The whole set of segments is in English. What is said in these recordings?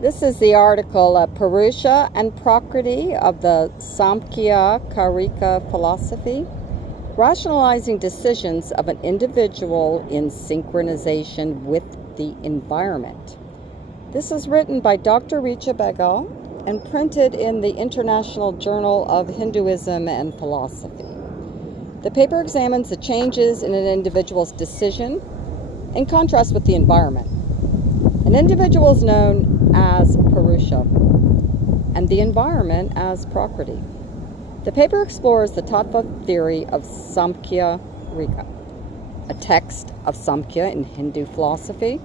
This is the article Purusha and Prakruti of the Samkhya Karika philosophy, rationalizing decisions of an individual in synchronization with the environment. This is written by Dr. Richa Begal and printed in the International Journal of Hinduism and Philosophy. The paper examines the changes in an individual's decision in contrast with the environment. An individual is known as Purusha and the environment as Prakruti. The paper explores the tattva theory of Samkhya Karika, a text of Samkhya in Hindu philosophy.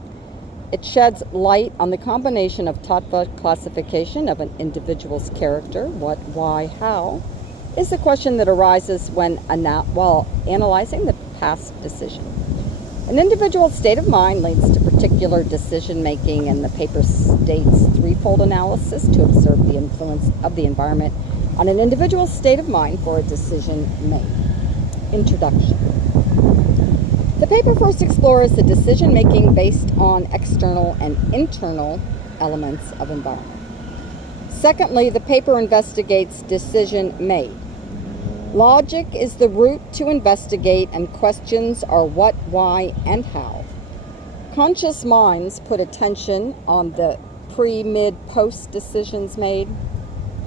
It sheds light on the combination of tattva classification of an individual's character. What, why, how is the question that arises while analyzing the past decision. An individual's state of mind leads to particular decision-making, and the paper states threefold analysis to observe the influence of the environment on an individual's state of mind for a decision made. Introduction. The paper first explores the decision-making based on external and internal elements of environment. Secondly, the paper investigates decision made. Logic is the route to investigate, and questions are what, why, and how. Conscious minds put attention on the pre, mid, post decisions made.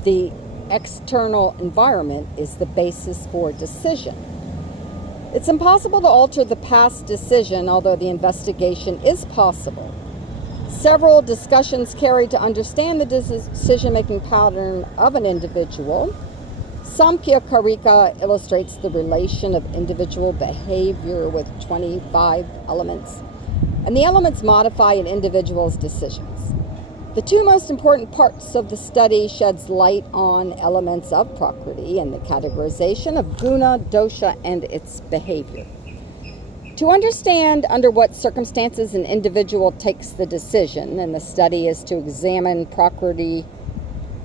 The external environment is the basis for decision. It's impossible to alter the past decision, although the investigation is possible. Several discussions carried to understand the decision-making pattern of an individual. Samkhya Karika illustrates the relation of individual behavior with 25 elements, and the elements modify an individual's decisions. The two most important parts of the study sheds light on elements of Prakruti and the categorization of guna, dosha, and its behavior. To understand under what circumstances an individual takes the decision, and the study is to examine Prakruti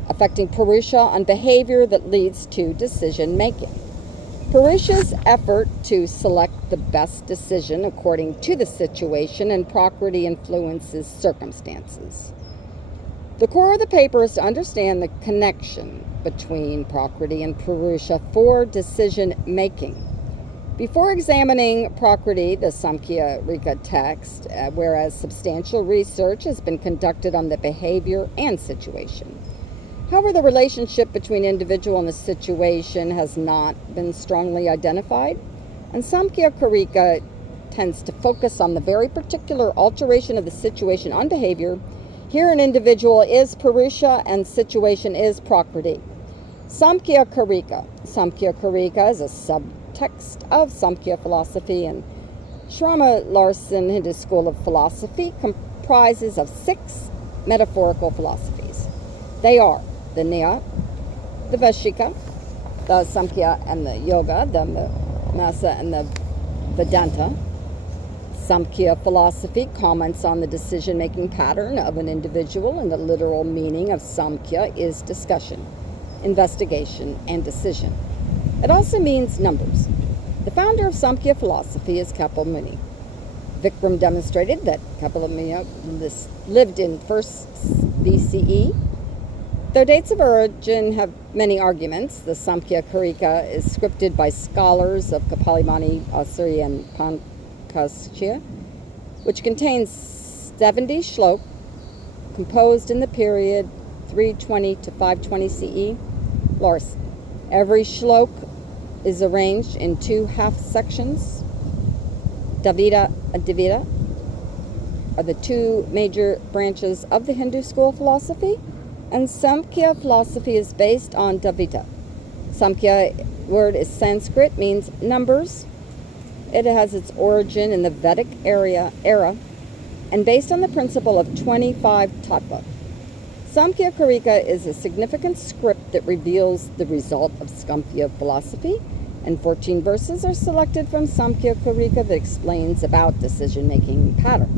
affecting Purusha on behavior that leads to decision making. Purusha's effort to select the best decision according to the situation, and Prakruti influences circumstances. The core of the paper is to understand the connection between Prakruti and Purusha for decision making. Before examining Prakruti, the Samkhya Karika text, whereas substantial research has been conducted on the behavior and situation. However, the relationship between individual and the situation has not been strongly identified, and Samkhya Karika tends to focus on the very particular alteration of the situation on behavior. Here an individual is Purusha and situation is Prakruti. Samkhya Karika. Samkhya Karika is a subtext of Samkhya philosophy, and Shrama Larson Hindu School of Philosophy comprises of 6 metaphorical philosophies. They are the Nyaya, the Vaishika, the Samkhya and the Yoga, the Masa and the Vedanta. Samkhya philosophy comments on the decision-making pattern of an individual, and the literal meaning of Samkhya is discussion, investigation, and decision. It also means numbers. The founder of Samkhya philosophy is Kapil Muni. Vikram demonstrated that Kapil Muni lived in 1st BCE. Though dates of origin have many arguments, the Samkhya Karika is scripted by scholars of Kapalimani, Asuri, and Pankasya, which contains 70 shlok, composed in the period 320 to 520 CE. Larson. Every shlok is arranged in 2 half sections. Dvita and Dvita are the 2 major branches of the Hindu school of philosophy, and Samkhya philosophy is based on Dvita. Samkhya word is Sanskrit, means numbers. It has its origin in the Vedic era and based on the principle of 25 tattva. Samkhya Karika is a significant script that reveals the result of Samkhya philosophy, and 14 verses are selected from Samkhya Karika that explains about decision-making pattern.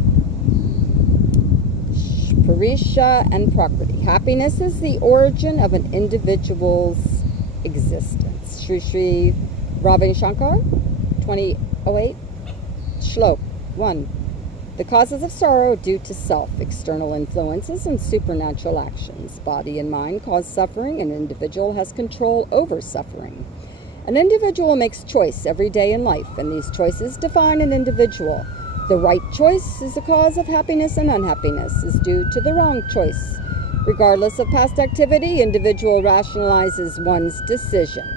Purusha and Prakruti. Happiness is the origin of an individual's existence. Sri Sri Ravi Shankar, 2008. Shlok 1. The causes of sorrow are due to self, external influences, and supernatural actions. Body and mind cause suffering. An individual has control over suffering. An individual makes choice every day in life, and these choices define an individual. The right choice is the cause of happiness, and unhappiness is due to the wrong choice. Regardless of past activity, individual rationalizes one's decision.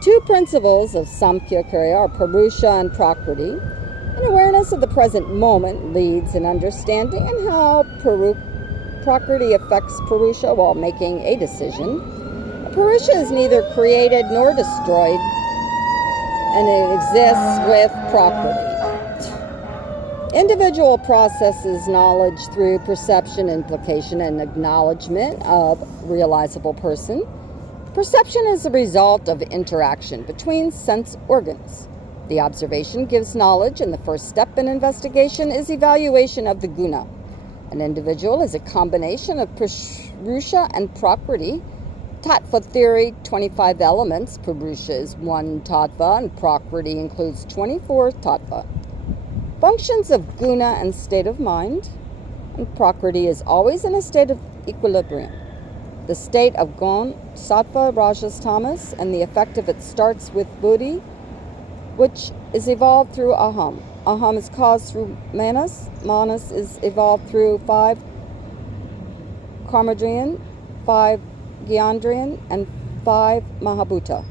Two principles of Samkhya-Kriya are Purusha and Prakruti. An awareness of the present moment leads in understanding and how Prakruti affects Purusha while making a decision. Purusha is neither created nor destroyed, and it exists with Prakruti. Individual processes knowledge through perception, implication, and acknowledgement of realizable person. Perception is a result of interaction between sense organs. The observation gives knowledge, and the first step in investigation is evaluation of the guna. An individual is a combination of Purusha and Prakruti. Tattva theory, 25 elements. Purusha is 1 tattva, and Prakruti includes 24 tattva. Functions of guna and state of mind, and Prakruti is always in a state of equilibrium. The state of gun, sattva, rajas, tamas, and the effect of it starts with buddhi, which is evolved through aham. Aham is caused through manas. Manas is evolved through 5 karmadriyan, 5 gyandriyan, and 5 mahabhuta.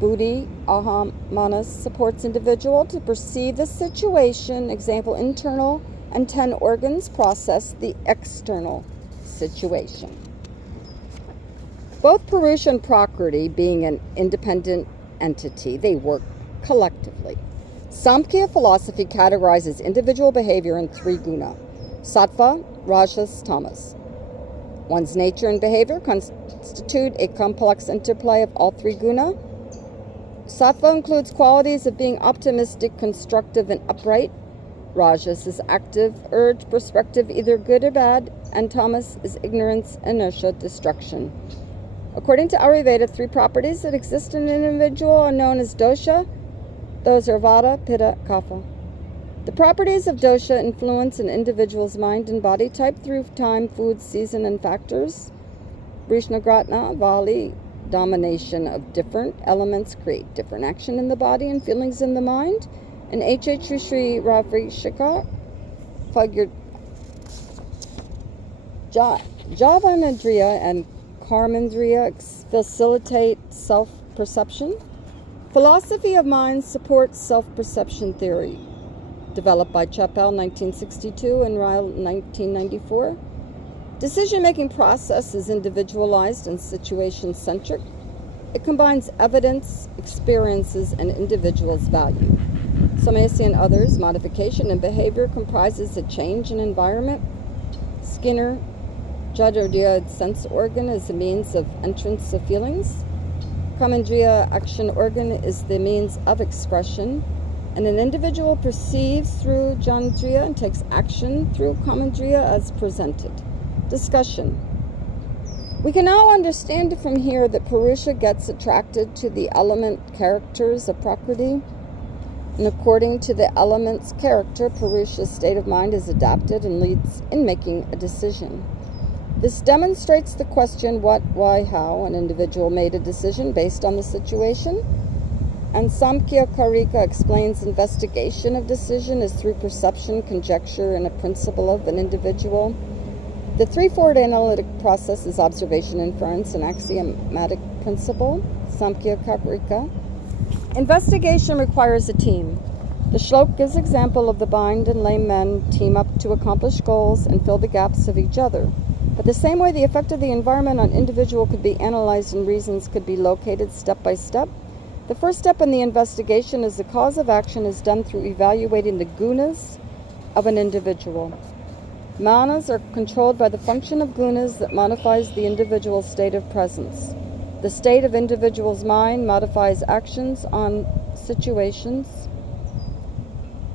Buddhi, aham, manas supports individual to perceive the situation. Example, internal and 10 organs process the external situation. Both Purusha and Prakruti, being an independent entity, they work collectively. Samkhya philosophy categorizes individual behavior in 3 guna: sattva, rajas, tamas. One's nature and behavior constitute a complex interplay of all 3 guna. Sattva includes qualities of being optimistic, constructive, and upright. Rajas is active, urge, perspective, either good or bad, and tamas is ignorance, inertia, destruction. According to Ayurveda, 3 properties that exist in an individual are known as dosha. Those are vata, pitta, kapha. The properties of dosha influence an individual's mind and body type through time, food, season, and factors. Vrishnagratna, Vali, domination of different elements create different action in the body and feelings in the mind. And H.H. Sri Ravi Shankar figured Javanandriya and Karmandriya facilitate self-perception. Philosophy of mind supports self-perception theory, developed by Chappell 1962 and Ryle 1994. Decision-making process is individualized and situation-centric. It combines evidence, experiences, and individuals' value. Samasi and others, modification in behavior comprises a change in environment. Skinner, Jadardriya sense organ is the means of entrance of feelings. Kamandriya action organ is the means of expression. And an individual perceives through Jnanendriya and takes action through Kamandriya as presented. Discussion. We can now understand from here that Purusha gets attracted to the element characters of Prakruti. And according to the element's character, Purusha's state of mind is adapted and leads in making a decision. This demonstrates the question what, why, how an individual made a decision based on the situation. And Samkhya-Karika explains investigation of decision is through perception, conjecture, and a principle of an individual. The threefold analytic process is observation, inference, and axiomatic principle. Samkhya-Karika. Investigation requires a team. The shlok gives example of the blind and lame men team up to accomplish goals and fill the gaps of each other. But the same way the effect of the environment on individual could be analyzed and reasons could be located step by step. The first step in the investigation is the cause of action is done through evaluating the gunas of an individual. Manas are controlled by the function of gunas that modifies the individual's state of presence. The state of individual's mind modifies actions on situations.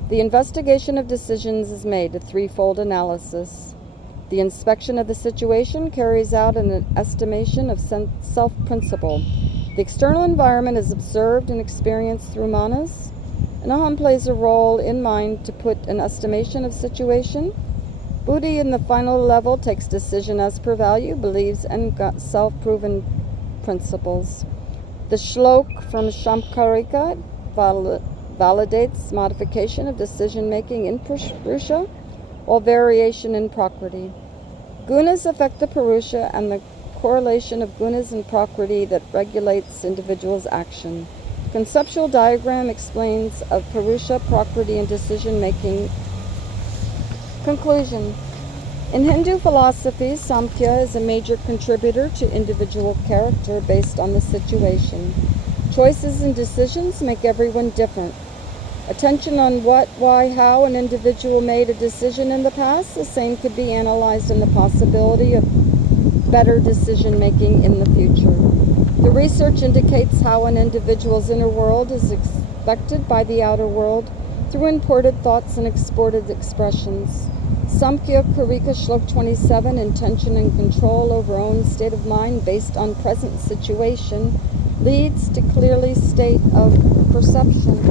The investigation of decisions is made, a threefold analysis. The inspection of the situation carries out an estimation of self-principle. The external environment is observed and experienced through manas. And aham plays a role in mind to put an estimation of situation. Buddhi in the final level takes decision as per value, believes in self-proven principles. The shlok from Shamkarika validates modification of decision-making in Purusha, while variation in Prakruti. Gunas affect the Purusha and the correlation of gunas and Prakruti that regulates individuals' action. Conceptual diagram explains of Purusha, Prakruti, and decision-making. Conclusion. In Hindu philosophy, Samkhya is a major contributor to individual character based on the situation. Choices and decisions make everyone different. Attention on what, why, how an individual made a decision in the past, the same could be analyzed in the possibility of better decision-making in the future. The research indicates how an individual's inner world is affected by the outer world through imported thoughts and exported expressions. Samkhya Karika Shlok 27, intention and control over own state of mind based on present situation, leads to clearly state of perception.